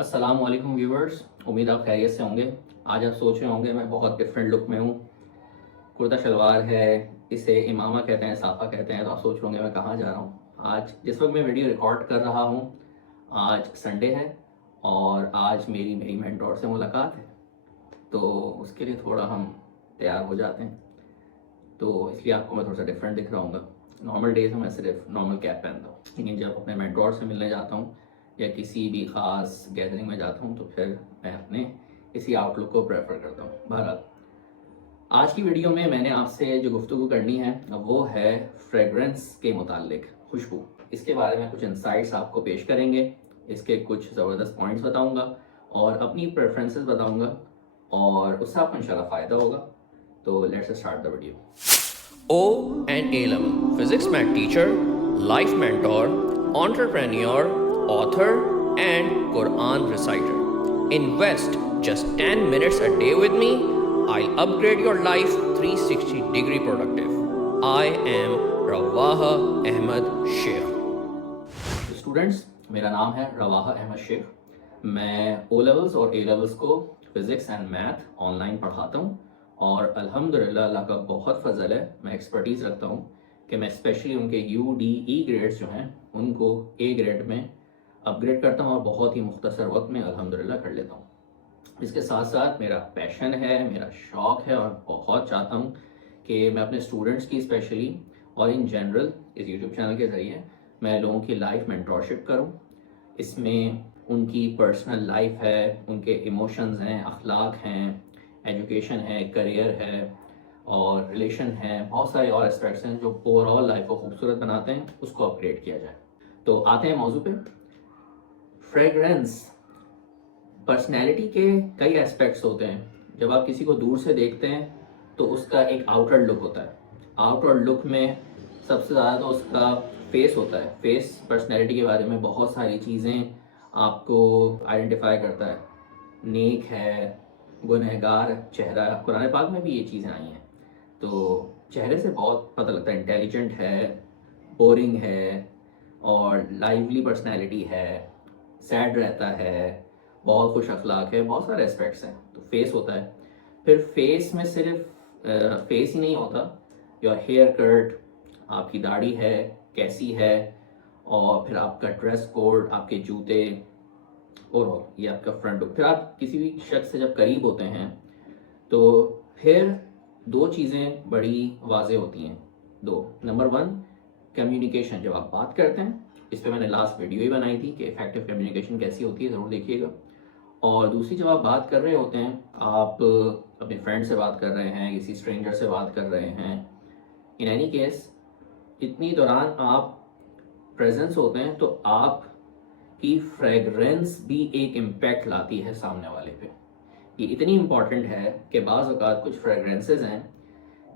अस्सलाम वालेकुम व्यूवर्स, उम्मीद आप खैरियत से होंगे। आज आप सोच रहे होंगे मैं बहुत डिफरेंट लुक में हूँ। कुर्ता शलवार है, इसे इमामा कहते हैं, साफ़ा कहते हैं। तो आप सोच रहे होंगे मैं कहाँ जा रहा हूँ। आज जिस वक्त मैं वीडियो रिकॉर्ड कर रहा हूँ, आज संडे है और आज मेरी मेरी मेंटोर से मुलाकात है। तो उसके लिए थोड़ा हम तैयार हो जाते हैं। तो इसलिए आपको मैं थोड़ा सा डिफरेंट दिख रहा हूँ। नॉर्मल डेज में मैं सिर्फ नॉर्मल कैप पहनता हूँ, लेकिन जब अपने मेंटोर से मिलने जाता हूँ या किसी भी ख़ास गैदरिंग में जाता हूँ तो फिर मैं अपने इसी आउटलुक को प्रेफर करता हूँ। बहरहाल, आज की वीडियो में मैंने आपसे जो गुफ्तगू करनी है वो है फ्रेगरेंस के मुतालिक, खुशबू। इसके बारे में कुछ इंसाइट्स आपको पेश करेंगे, इसके कुछ ज़बरदस्त पॉइंट्स बताऊँगा और अपनी प्रेफरेंसेस बताऊँगा और उससे आपको इंशाल्लाह फ़ायदा होगा। तो let's start the video. O and A level physics math teacher, life mentor, entrepreneur, author, and Quran reciter. Invest just 10 minutes a day with me. I'll upgrade your life 360-degree productive. I am Rawaha Ahmed Sheikh. Students, मेरा नाम है रवाहा अहमद शेख। मैं O levels और A levels को physics and math online पढ़ाता हूँ और अल्हम्दुलिल्लाह अल्लाह का बहुत फजल है, मैं एक्सपर्टीज़ रखता हूँ कि मैं स्पेशली उनके यू डी ई ग्रेड्स जो हैं उनको ए ग्रेड में अपग्रेड करता हूँ और बहुत ही मुख्तसर वक्त में अल्हम्दुलिल्लाह कर लेता हूँ। इसके साथ साथ मेरा पैशन है, मेरा शौक़ है और बहुत चाहता हूँ कि मैं अपने स्टूडेंट्स की स्पेशली और इन जनरल इस यूट्यूब चैनल के ज़रिए मैं लोगों की लाइफ मेंटोरशिप करूँ। इसमें उनकी पर्सनल लाइफ है, उनके इमोशंस हैं, अखलाक हैं, एजुकेशन है, करियर है और रिलेशन है, बहुत सारे और एस्पेक्ट्स हैं जो ओवरऑल लाइफ को खूबसूरत बनाते हैं, उसको अपग्रेड किया जाए। तो आते हैं मौजू पे। फ्रेगरेंस पर्सनैलिटी के कई एस्पेक्ट्स होते हैं। जब आप किसी को दूर से देखते हैं तो उसका एक आउटर लुक होता है। आउटर लुक में सबसे ज़्यादा तो उसका फेस होता है। फेस पर्सनैलिटी के बारे में बहुत सारी चीज़ें आपको आइडेंटिफाई करता है। नेक है, गुनहगार चेहरा, कुरान पाक में भी ये चीज़ें आई हैं। तो चेहरे से बहुत पता लगता है। इंटेलिजेंट है, बोरिंग है और लाइवली पर्सनैलिटी है, सैड रहता है, बहुत खुश अखलाक है, बहुत सारे एस्पेक्ट्स हैं। तो फेस होता है। फिर फेस में सिर्फ फेस ही नहीं होता, योर हेयर कट, आपकी दाढ़ी है कैसी है, और फिर आपका ड्रेस कोड, आपके जूते और ये आपका फ्रंट लुक। फिर आप किसी भी शख्स से जब करीब होते हैं तो फिर दो चीज़ें बड़ी वाज़ेह होती हैं। दो, नंबर वन, कम्युनिकेशन। जब आप बात करते हैं, इस पर मैंने लास्ट वीडियो ही बनाई थी कि इफेक्टिव कम्युनिकेशन कैसी होती है, ज़रूर देखिएगा। और दूसरी, जब आप बात कर रहे होते हैं, आप अपने फ्रेंड से बात कर रहे हैं, किसी स्ट्रेंजर से बात कर रहे हैं, इन एनी केस, इतनी दौरान आप प्रेजेंस होते हैं तो आप की फ्रेगरेंस भी एक इम्पैक्ट लाती है सामने वाले पे। ये इतनी इम्पॉर्टेंट है कि बाज़ औक़ात कुछ फ्रेगरेंसेस हैं,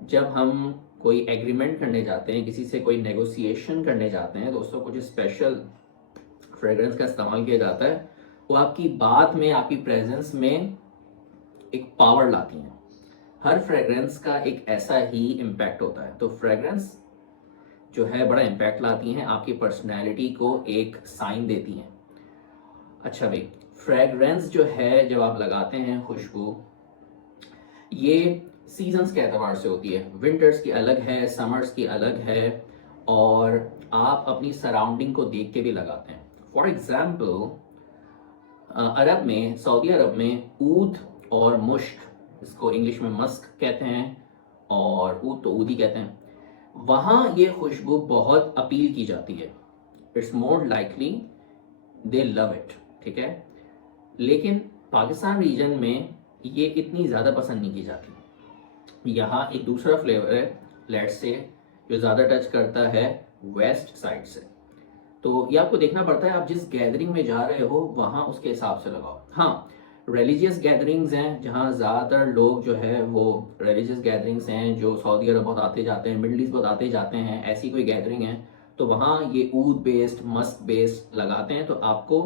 जब हम कोई एग्रीमेंट करने जाते हैं, किसी से कोई नेगोशिएशन करने जाते हैं, दोस्तों कुछ स्पेशल फ्रेगरेंस का इस्तेमाल किया जाता है। वो आपकी बात में, आपकी प्रेजेंस में एक पावर लाती हैं। हर फ्रेगरेंस का एक ऐसा ही इम्पैक्ट होता है। तो फ्रेगरेंस जो है बड़ा इम्पैक्ट लाती हैं, आपकी पर्सनैलिटी को एक साइन देती हैं। अच्छा भाई, फ्रेगरेंस जो है जब आप लगाते हैं खुशबू, ये सीजन्स के एतबार से होती है। विंटर्स की अलग है, समर्स की अलग है, और आप अपनी सराउंडिंग को देख के भी लगाते हैं। फॉर एग्जाम्पल, अरब में, सऊदी अरब में ऊद और मुश्क, इसको इंग्लिश में मस्क कहते हैं और ऊद तो ऊद ही कहते हैं, वहाँ ये खुशबू बहुत अपील की जाती है। It's more likely they love it, ठीक है। लेकिन पाकिस्तान रीजन में ये इतनी ज़्यादा पसंद नहीं की जाती। यहाँ एक दूसरा फ्लेवर है, लेट्स से, जो ज़्यादा टच करता है वेस्ट साइड से। तो ये आपको देखना पड़ता है, आप जिस गैदरिंग में जा रहे हो वहाँ उसके हिसाब से लगाओ। हाँ, रिलीजियस गैदरिंग्स हैं जहाँ ज़्यादातर लोग जो है वो रिलीजियस गैदरिंग्स हैं, जो सऊदी अरब बहुत आते जाते हैं, मिडल ईस्ट बहुत आते जाते हैं, ऐसी कोई गैदरिंग है तो वहाँ ये ऊद बेस्ड, मस्क बेस्ड लगाते हैं। तो आपको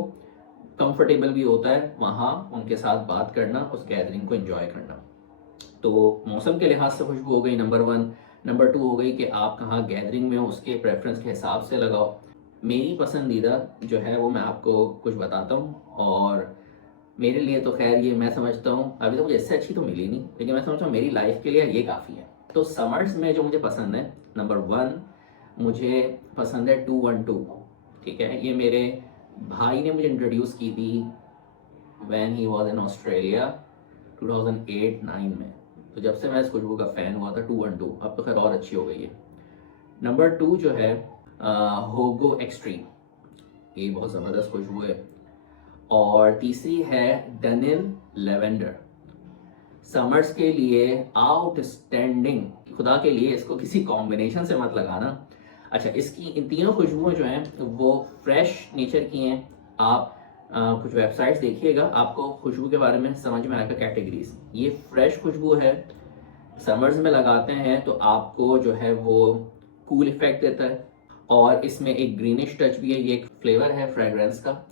कंफर्टेबल भी होता है वहाँ उनके साथ बात करना, उस गैदरिंग को एंजॉय करना। तो मौसम के लिहाज से खुशबू हो गई नंबर वन। नंबर टू हो गई कि आप कहाँ गैदरिंग में हो, उसके प्रेफरेंस के हिसाब से लगाओ। मेरी पसंदीदा जो है वो मैं आपको कुछ बताता हूँ और मेरे लिए तो खैर ये मैं समझता हूँ, अभी तो मुझे इससे अच्छी तो मिली नहीं, लेकिन मैं समझता हूँ मेरी लाइफ के लिए ये काफ़ी है। तो समर्स में जो मुझे पसंद है, नंबर 1 मुझे पसंद है 212। ठीक है, ये मेरे भाई ने मुझे इंट्रोड्यूस की थी when he was in Australia 2008-9 में। तो जब से मैं इस खुशबू का फ़ैन हुआ था 212, अब तो खैर और अच्छी हो गई है। नंबर 2 जो है होगो एक्सट्रीम, ये बहुत ज़बरदस्त खुशबू है। और तीसरी है डनिल लेवेंडर, समर्स के लिए आउटस्टैंडिंग। खुदा के लिए इसको किसी कॉम्बिनेशन से मत लगाना। अच्छा, इसकी इन तीनों खुशबुएं जो हैं वो फ्रेश नेचर की हैं। आप कुछ वेबसाइट्स देखिएगा, आपको खुशबू के बारे में समझ में आएगा कैटेगरीज। ये फ्रेश खुशबू है, समर्स में लगाते हैं तो आपको जो है वो कूल इफेक्ट देता है, और इसमें एक ग्रीनिश टच भी है। ये एक फ्लेवर है फ्रेगरेंस का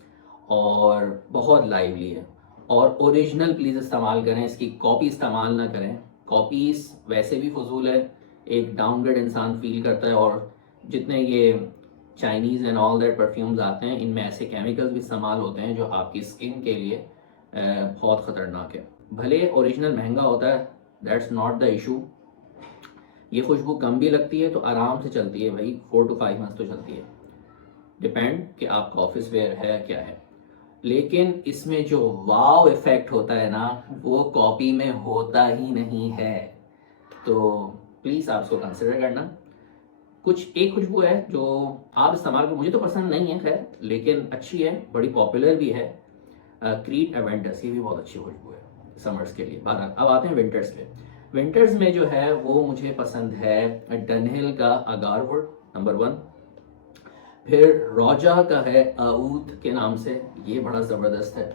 और बहुत लाइवली है। और ओरिजिनल प्लीज़ इस्तेमाल करें, इसकी कॉपी इस्तेमाल ना करें। कॉपीज़ वैसे भी फजूल है, एक डाउनग्रेड इंसान फील करता है। और जितने ये Chinese and all that perfumes आते हैं, इनमें ऐसे केमिकल्स भी इस्तेमाल होते हैं जो आपकी स्किन के लिए बहुत ख़तरनाक है। भले ओरिजिनल महंगा होता है, दैट्स नॉट द इशू। ये खुशबू कम भी लगती है तो आराम से चलती है भाई, 4 to 5 मंथ्स तो चलती है, डिपेंड कि आपका ऑफिस वेयर है क्या है। लेकिन इसमें जो वाव इफेक्ट होता है ना, वो कॉपी में होता ही नहीं है। तो प्लीज़ आप इसको कंसिडर करना। कुछ एक खुशबू है जो आप इस्तेमाल करो, मुझे तो पसंद नहीं है खैर, लेकिन अच्छी है, बड़ी पॉपुलर भी है, क्रीड एवेंटस। ये भी बहुत अच्छी खुशबू है समर्स के लिए। बात अब आते हैं विंटर्स पे। विंटर्स में जो है वो मुझे पसंद है डनहिल का अगारवुड, नंबर 1। फिर रोजा का है आऊद के नाम से, ये बड़ा ज़बरदस्त है।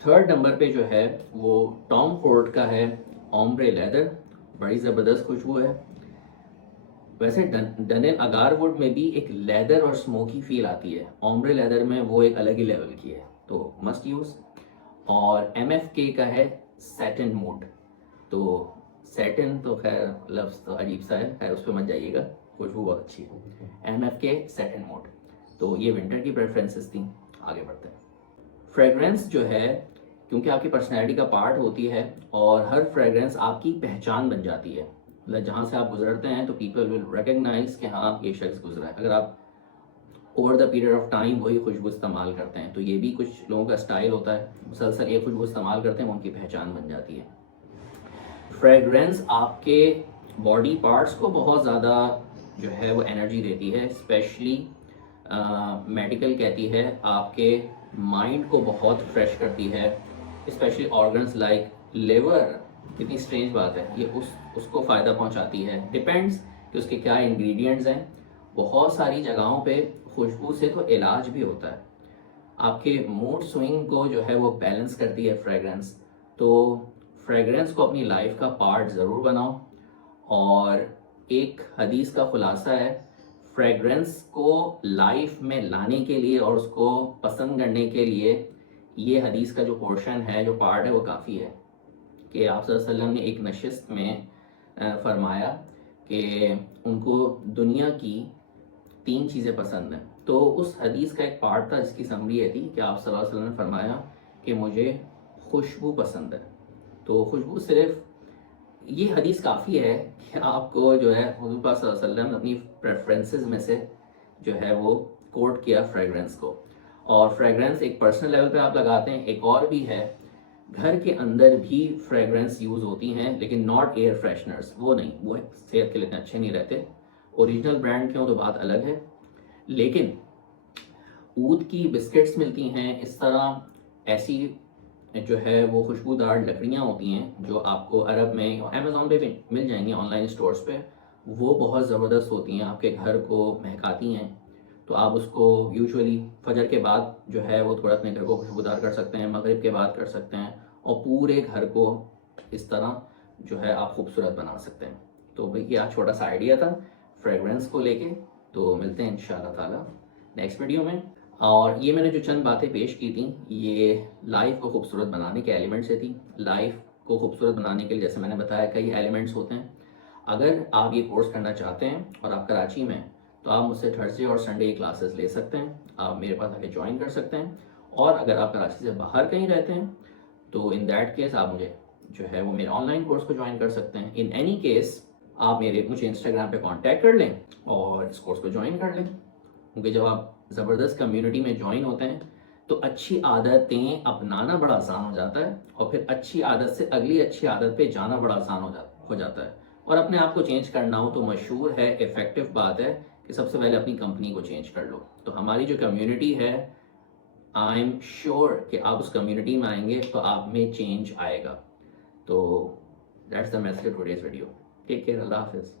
थर्ड नंबर पे जो है वो टॉम फोर्ड का है ओम्ब्रे लेदर, बड़ी ज़बरदस्त खुशबू है। वैसे डनिल अगारवुड में भी एक लेदर और स्मोकी फील आती है, ओम्ब्रे लेदर में वो एक अलग ही लेवल की है, तो मस्ट यूज़। और MFK का है सैटिन मूड। तो सैटिन तो खैर लफ्ज़ तो अजीब सा है, खैर उस पर मत जाइएगा, खुशबू बहुत अच्छी है। MFK satin mood. तो ये विंटर की प्रेफरेंसेस थी। आगे बढ़ते हैं। फ्रेगरेंस जो है, क्योंकि आपकी पर्सनैलिटी का पार्ट होती है, और हर फ्रेगरेंस आपकी पहचान बन जाती है। मतलब जहाँ से आप गुजरते हैं तो पीपल विल रिकग्नाइज कि हाँ ये शख्स गुजरा है। अगर आप over the period of time वही खुशबू इस्तेमाल करते हैं, तो ये भी कुछ लोगों का स्टाइल होता है, मुसलसल एक खुशबू इस्तेमाल करते हैं, उनकी पहचान बन जाती है। फ्रेगरेंस आपके बॉडी पार्ट्स को बहुत ज़्यादा जो है वो एनर्जी देती है, स्पेशली मेडिकल कहती है आपके माइंड को बहुत फ्रेश करती है, स्पेशली ऑर्गन्स लाइक लिवर। कितनी स्ट्रेंज बात है, ये उसको फ़ायदा पहुंचाती है। डिपेंड्स कि उसके क्या इंग्रेडिएंट्स हैं। बहुत सारी जगहों पे खुशबू से तो इलाज भी होता है। आपके मूड स्विंग को जो है वो बैलेंस करती है फ्रेगरेंस। तो फ्रेगरेंस को अपनी लाइफ का पार्ट ज़रूर बनाओ। और एक हदीस का खुलासा है, फ्रेगरेंस को लाइफ में लाने के लिए और उसको पसंद करने के लिए ये हदीस का जो पोर्शन है, जो पार्ट है, वो काफ़ी है। कि आप सल्लल्लाहु अलैहि वसल्लम ने एक नशिस्त में फरमाया कि उनको दुनिया की 3 चीज़ें पसंद हैं। तो उस हदीस का एक पार्ट था जिसकी समरी ये थी कि आप सल्लल्लाहु अलैहि वसल्लम ने फरमाया कि मुझे खुशबू पसंद है। तो खुशबू सिर्फ, ये हदीस काफ़ी है कि आपको जो है हुज़ूर पाक सल्लल्लाहु अलैहि वसल्लम ने अपनी प्रेफरेंसेस में से जो है वो कोट किया फ्रेगरेंस को। और फ्रेगरेंस एक पर्सनल लेवल पे आप लगाते हैं। एक और भी है, घर के अंदर भी फ्रेगरेंस यूज़ होती हैं, लेकिन नॉट एयर फ्रेशनर्स, वो नहीं, वो सेहत के लिए इतने अच्छे नहीं रहते। ओरिजिनल ब्रांड के हो तो बात अलग है। लेकिन ऊद की बिस्किट्स मिलती हैं, इस तरह ऐसी जो है वो खुशबूदार लकड़ियाँ होती हैं जो आपको अरब में, अमेज़ॉन पे भी मिल जाएंगी, ऑनलाइन स्टोर्स पे। वो बहुत ज़बरदस्त होती हैं, आपके घर को महकाती हैं। तो आप उसको यूजुअली फजर के बाद जो है वो थोड़ा अपने घर को खुशबूदार कर सकते हैं, मगरिब के बाद कर सकते हैं, और पूरे घर को इस तरह जो है आप खूबसूरत बना सकते हैं। तो भाई ये आज छोटा सा आइडिया था फ्रेगरेंस को लेके। तो मिलते हैं इंशाल्लाह ताला नेक्स्ट वीडियो में। और ये मैंने जो चंद बातें पेश की थी, ये लाइफ को खूबसूरत बनाने के एलिमेंट से थी। लाइफ को खूबसूरत बनाने के लिए, जैसे मैंने बताया, कई एलिमेंट्स होते हैं। अगर आप ये कोर्स करना चाहते हैं और आप कराची में हैं, तो आप मुझसे थर्सडे और संडे की क्लासेस ले सकते हैं। आप मेरे पास आके ज्वाइन कर सकते हैं। और अगर आप कराची से बाहर कहीं रहते हैं तो इन दैट केस आप मुझे जो है वो मेरे ऑनलाइन कोर्स को ज्वाइन कर सकते हैं। इन एनी केस आप मुझे इंस्टाग्राम पे कांटेक्ट कर लें और इस कोर्स को ज्वाइन कर लें, क्योंकि जब आप ज़बरदस्त कम्युनिटी में ज्वाइन होते हैं तो अच्छी आदतें अपनाना बड़ा आसान हो जाता है और फिर अच्छी आदत से अगली अच्छी आदत पे जाना बड़ा आसान हो जाता है। और अपने आप को चेंज करना हो तो मशहूर है, इफ़ेक्टिव बात है कि सबसे पहले अपनी कंपनी को चेंज कर लो। तो हमारी जो कम्युनिटी है, आई एम श्योर कि आप उस कम्युनिटी में आएंगे तो आप में चेंज आएगा। तो that's the message today's video. Take care, अल्लाह हाफिज़।